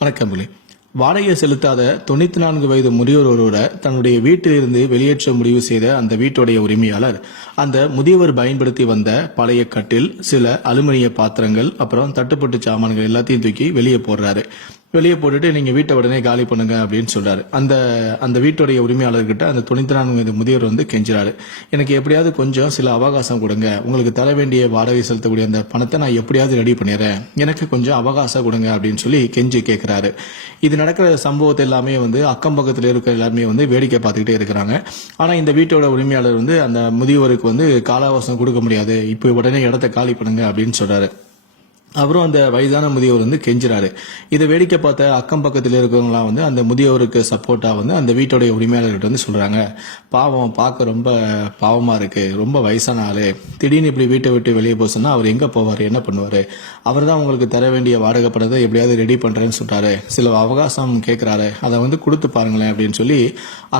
வணக்கம் புலி. வாடகை செலுத்தாத 94 வயது முதியோர் ஒருவரை தன்னுடைய வீட்டிலிருந்து வெளியேற்ற முடிவு செய்த அந்த வீட்டுடைய உரிமையாளர் அந்த முதியவர் பயன்படுத்தி வந்த பழைய கட்டில், சில அலுமினிய பாத்திரங்கள், அப்புறம் தட்டுப்பட்டு சாமான்கள் எல்லாத்தையும் தூக்கி வெளியே போடுறாரு. வெளியே போட்டுட்டு நீங்க வீட்டை உடனே காலி பண்ணுங்க அப்படின்னு சொல்றாரு. அந்த வீட்டுடைய உரிமையாளர்கிட்ட அந்த 94 வயது முதியவர் கெஞ்சுறாரு. எனக்கு எப்படியாவது கொஞ்சம் சில அவகாசம் கொடுங்க, உங்களுக்கு தர வேண்டிய வாடகை செலுத்தக்கூடிய அந்த பணத்தை நான் எப்படியாவது ரெடி பண்ணிடுறேன், எனக்கு கொஞ்சம் அவகாசம் கொடுங்க அப்படின்னு சொல்லி கெஞ்சி கேட்கிறாரு. இது நடக்கிற சம்பவத்தை எல்லாமே அக்கம் பக்கத்தில் இருக்கிற எல்லாருமே வேடிக்கை பார்த்துக்கிட்டே இருக்கிறாங்க. ஆனா இந்த வீட்டோட உரிமையாளர் அந்த முதியவருக்கு கால அவகாசம் கொடுக்க முடியாது, இப்போ உடனே இடத்த காலி பண்ணுங்க அப்படின்னு சொல்றாரு. அப்புறம் அந்த வயதான முதியவர் கெஞ்சுறாரு. இதை வேடிக்கை பார்த்த அக்கம் பக்கத்தில் இருக்கிறவங்களாம் அந்த முதியவருக்கு சப்போர்ட்டா அந்த வீட்டுடைய உரிமையாளர்கிட்ட சொல்றாங்க, பாவம் பார்க்க ரொம்ப பாவமா இருக்கு, ரொம்ப வயசான ஆளு, திடீர்னு இப்படி வீட்டை விட்டு வெளியே போக சொன்னா அவர் எங்க போவாரு, என்ன பண்ணுவாரு, அவர் தான் உங்களுக்கு தர வேண்டிய வாடகை பணத்தை எப்படியாவது ரெடி பண்றேன்னு சொல்றாரு, சில அவகாசம் கேட்கிறாரு, அதை கொடுத்து பாருங்களேன் அப்படின்னு சொல்லி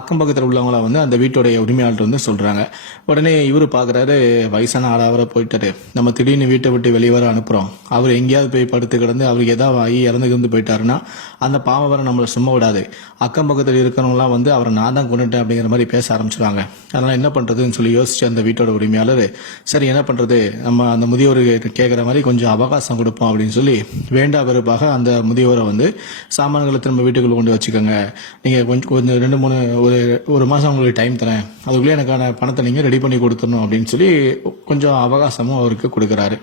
அக்கம் பக்கத்தில் உள்ளவங்கள அந்த வீட்டுடைய உரிமையாளர் சொல்றாங்க. உடனே இவரு பாக்குறாரு, வயசான ஆளாவர போயிட்டாரு, நம்ம திடீர்னு வீட்டை விட்டு வெளியே வர அனுப்புறோம், அவர் எங்கேயாவது போய் படுத்து கிடந்து அவருக்கு ஏதாவது ஆகி இறந்து போயிட்டாருன்னா அந்த பாவம் வர நம்மளை சும்மா விடாது. அக்கம் பக்கத்தில் இருக்கிறவங்களாம் அவரை நான் தான் கொண்டுட்டேன் அப்படிங்கிற மாதிரி பேச ஆரம்பிச்சிருவாங்க. அதனால என்ன பண்றதுன்னு சொல்லி யோசிச்சு அந்த வீட்டோட உரிமையாளர், சரி என்ன பண்றது, நம்ம அந்த முதியோருக்கு கேட்கிற மாதிரி கொஞ்சம் அவகாசம் கொடுப்போம் அப்படின்னு சொல்லி வேண்டா வெறுப்பாக அந்த முதியோரை சாமான்களை திரும்ப வீட்டுக்குள்ள கொண்டு வச்சுக்கோங்க, நீங்க கொஞ்சம் 2-3 ஒரு மாசம் உங்களுக்கு டைம் தரேன், அதுக்குள்ளே எனக்கான பணத்தை நீங்க ரெடி பண்ணி கொடுத்துடணும் அப்படின்னு சொல்லி கொஞ்சம் அவகாசமும் அவருக்கு கொடுக்கறாரு.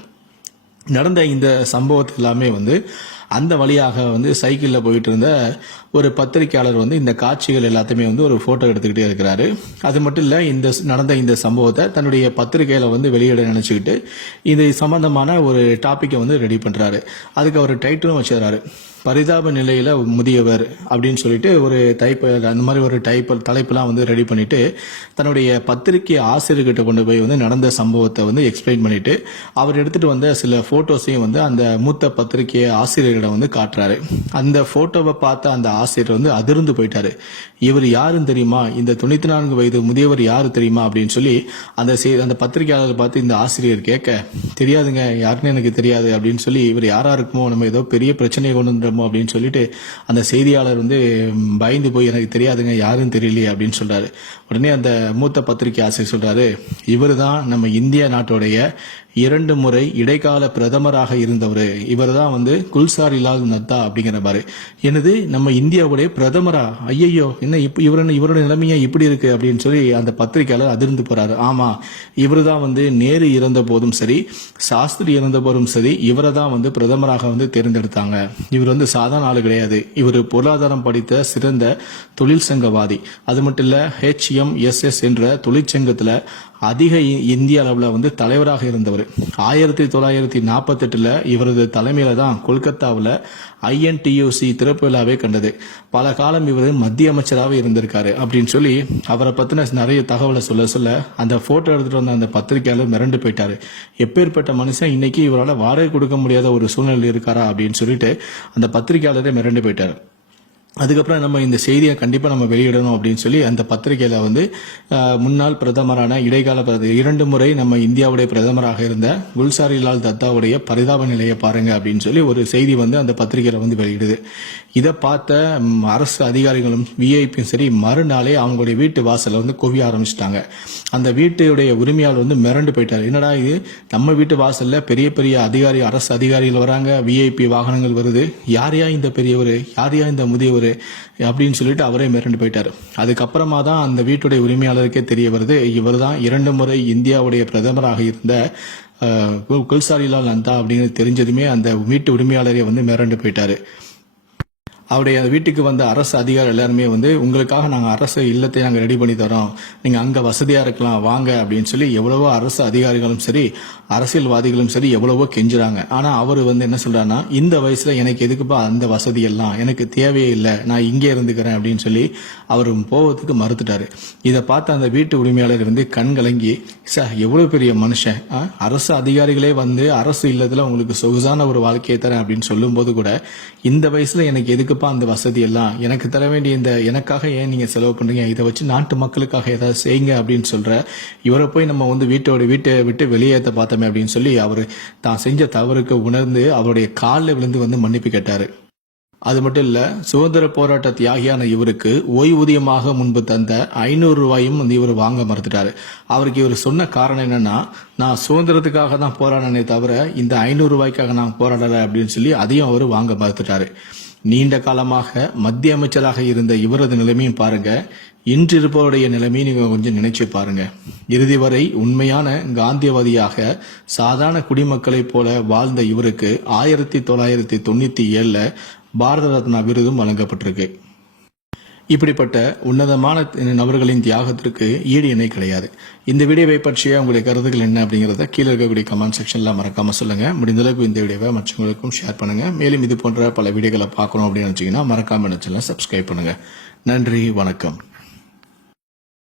நடந்த இந்த சம்பவத்தை எல்லாமே அந்த வழியாக சைக்கிள்ல போயிட்டு இருந்த ஒரு பத்திரிகையாளர் இந்த காட்சிகள் எல்லாத்தையுமே ஒரு போட்டோ எடுத்துக்கிட்டே இருக்கிறாரு. அது மட்டும் இல்ல, நடந்த இந்த சம்பவத்தை தன்னுடைய பத்திரிகையில வெளியிட நினைச்சுக்கிட்டு இது சம்பந்தமான ஒரு டாபிக்கை ரெடி பண்றாரு. அதுக்கு அவர் டைட்டிலும் வச்சிடறாரு, பரிதாப நிலையில முதியவர் அப்படின்னு சொல்லிட்டு ஒரு அந்த மாதிரி ஒரு தலைப்பெல்லாம் ரெடி பண்ணிட்டு தன்னுடைய பத்திரிகை ஆசிரியர்கிட்ட கொண்டு போய் நடந்த சம்பவத்தை எக்ஸ்பிளைன் பண்ணிட்டு அவர் எடுத்துட்டு வந்த சில போட்டோஸையும் அந்த மூத்த பத்திரிகை ஆசிரியர்கிட்ட காட்டுறாரு. அந்த போட்டோவை பார்த்த அந்த ஆசிரியர் அதிர்ந்து போயிட்டாரு. இவர் யாருன்னு தெரியுமா, இந்த 94 வயது முதியவர் யாரு தெரியுமா அப்படின்னு சொல்லி அந்த பத்திரிகையாளர் பார்த்து இந்த ஆசிரியர் கேட்க, தெரியாதுங்க, யாருன்னு எனக்கு தெரியாது அப்படின்னு சொல்லி, இவர் யாரா இருக்குமோ, நம்ம ஏதோ பெரிய பிரச்சனையை கொண்டு வந்துடுமோ அப்படின்னு சொல்லிட்டு அந்த செய்தியாளர் பயந்து போய் எனக்கு தெரியாதுங்க, யாருன்னு தெரியலையே அப்படின்னு சொல்றாரு. உடனே அந்த மூத்த பத்திரிகை ஆசிரியர் சொல்றாரு, இவர் தான் நம்ம இந்திய நாட்டுடைய 2 முறை இடைக்கால பிரதமராக இருந்தவர், இவர் தான் குல்சாரிலால் நத்தா அப்படிங்கிற மாதிரி. என்னது, நம்ம இந்தியாவுடைய பிரதமரா, ஐயோ என்ன இவரோட நிலைமையா இப்படி இருக்கு அப்படின்னு சொல்லி அந்த பத்திரிகையாளர் அதிர்ந்து போறாரு. ஆமா, இவர் தான் நேரு இறந்த போதும் சரி, சாஸ்திரி இறந்த போதும் சரி, இவரை தான் பிரதமராக தேர்ந்தெடுத்தாங்க. இவர் சாதாரண ஆளு கிடையாது, இவர் பொருளாதாரம் படித்த சிறந்த தொழிற்சங்கவாதி. அது மட்டும் இல்ல, HMSS என்ற தொழிற்சங்கத்துல அதிக இந்திய அளவுல தலைவராக இருந்தவர். 1948 இவரது தலைமையில தான் கொல்கத்தாவில் INTUC திறப்பு விழாவே கண்டது. பல காலம் இவர் மத்திய அமைச்சராக இருந்திருக்காரு அப்படின்னு சொல்லி அவரை பத்தின நிறைய தகவலை சொல்ல அந்த போட்டோ எடுத்துட்டு வந்த அந்த பத்திரிகையாளர் மிரண்டு போயிட்டாரு. எப்பேற்பட்ட மனுஷன் இன்னைக்கு இவரால் வாடகை கொடுக்க முடியாத ஒரு சூழ்நிலை இருக்காரா அப்படின்னு சொல்லிட்டு அந்த பத்திரிகையாளரே மிரண்டு போயிட்டாரு. அதுக்கப்புறம் நம்ம இந்த செய்தியை கண்டிப்பா நம்ம வெளியிடணும் அப்படின்னு சொல்லி அந்த பத்திரிகையில முன்னாள் பிரதமரான இடைக்கால 2 முறை நம்ம இந்தியாவுடைய பிரதமராக இருந்த குல்சாரிலால் தத்தாவுடைய பரிதாப நிலையை பாருங்க அப்படின்னு சொல்லி ஒரு செய்தி அந்த பத்திரிகையில வெளியிடுது. இதை பார்த்த அரசு அதிகாரிகளும் விஐபியும் சரி, மறுநாளே அவங்களுடைய வீட்டு வாசல குவிய ஆரம்பிச்சிட்டாங்க. அந்த வீட்டுடைய உரிமையாளர் மிரண்டு போயிட்டாரு. என்னடா இது, நம்ம வீட்டு வாசல்ல பெரிய பெரிய அரசு அதிகாரிகள் வராங்க, விஐபி வாகனங்கள் வருது, யாரையா இந்த பெரியவர், யாரையா இந்த முதியவர் அப்படின்னு சொல்லிட்டு அவரே மிரண்டு போயிட்டாரு. அதுக்கப்புறமா தான் அந்த வீட்டுடைய உரிமையாளருக்கே தெரிய வருது, இவர் தான் 2 முறை இந்தியாவுடைய பிரதமராக இருந்த குல்சாரிலால் நந்தா அப்படின்னு தெரிஞ்சதுமே அந்த வீட்டு உரிமையாளரே மிரண்டு போயிட்டாரு. அவருடைய வீட்டுக்கு வந்த அரசு அதிகாரி எல்லாருமே உங்களுக்காக நாங்க அரசு இல்லத்தை நாங்க ரெடி பண்ணி தரோம், நீங்க அங்க வசதியா இருக்கலாம் வாங்க அப்படின்னு சொல்லி எவ்வளவோ அரசு அதிகாரிகளும் சரி, அரசியல்வாதிகளும் சரி எவ்வளவோ கெஞ்சுறாங்க. ஆனா அவர் என்ன சொல்றாருன்னா, இந்த வயசுல எனக்கு எதுக்குப்பா அந்த வசதி எல்லாம், எனக்கு தேவையே இல்லை, நான் இங்கே இருந்துக்கிறேன் அப்படின்னு சொல்லி அவர் போவதுக்கு மறுத்துட்டாரு. இதை பார்த்த அந்த வீட்டு உரிமையாளர் கண் கலங்கி, சார் எவ்வளவு பெரிய மனுஷன், அரசு அதிகாரிகளே அரசு இல்லத்துல உங்களுக்கு சொகுசான ஒரு வாழ்க்கையை தரேன் அப்படின்னு சொல்லும் போது கூட, இந்த வயசுல எனக்கு எதுக்குப்பா அந்த வசதி எல்லாம், எனக்கு தர வேண்டிய இந்த எனக்காக ஏன் நீங்க செலவு பண்றீங்க, இதை வச்சு நாட்டு மக்களுக்காக ஏதாவது செய்யுங்க அப்படின்னு சொல்ற இவரை போய் நம்ம வீட்டை விட்டு வெளியேற்ற பார்த்தோமே அப்படின்னு சொல்லி அவர் தான் செஞ்ச தவறுக்கு உணர்ந்து அவருடைய காலில் விழுந்து மன்னிப்பு கேட்டாரு. அது மட்டும் இல்ல, சுதந்திர போராட்ட தியாகியான இவருக்கு ஓய்வூதியமாக முன்பு தந்த 500 ரூபாயும் வந்து இவர் வாங்க மறுத்துட்டாரு. அவருக்கு இவர் சொன்ன காரணம் என்னன்னா, நான் சுதந்திரத்துக்காக தான் போராடினே தவிர இந்த 500 ரூபாய்க்காக நான் போராடல அப்படின்னு சொல்லி அதையும் அவர் வாங்க மறுத்துட்டாரு. நீண்ட காலமாக மத்திய அமைச்சராக இருந்த இவரது நிலைமையும் பாருங்க, இன்று இருப்பவருடைய நிலைமையும் நீங்க கொஞ்சம் நினைச்சு பாருங்க. இறுதி வரை உண்மையான காந்தியவாதியாக சாதாரண குடிமக்களைப் போல வாழ்ந்த இவருக்கு 1997 பாரத ரத்னா விருதும் வழங்கப்பட்டிருக்கு. இப்படிப்பட்ட உன்னதமான நபர்களின் தியாகத்திற்கு ஈடு இணை கிடையாது. இந்த வீடியோவை பற்றிய உங்களுடைய கருத்துக்கள் என்ன அப்படிங்கறத கீழே இருக்கக்கூடிய கமெண்ட் செக்ஷன்ல மறக்காம சொல்லுங்க. முடிந்த அளவுக்கு இந்த வீடியோவை மற்றவங்களுக்கும் ஷேர் பண்ணுங்க. மேலும் இது போன்ற பல வீடியோக்களை பார்க்கணும் அப்படின்னு நினைச்சீங்கன்னா மறக்காம சேனலை சப்ஸ்கிரைப் பண்ணுங்க. நன்றி, வணக்கம்.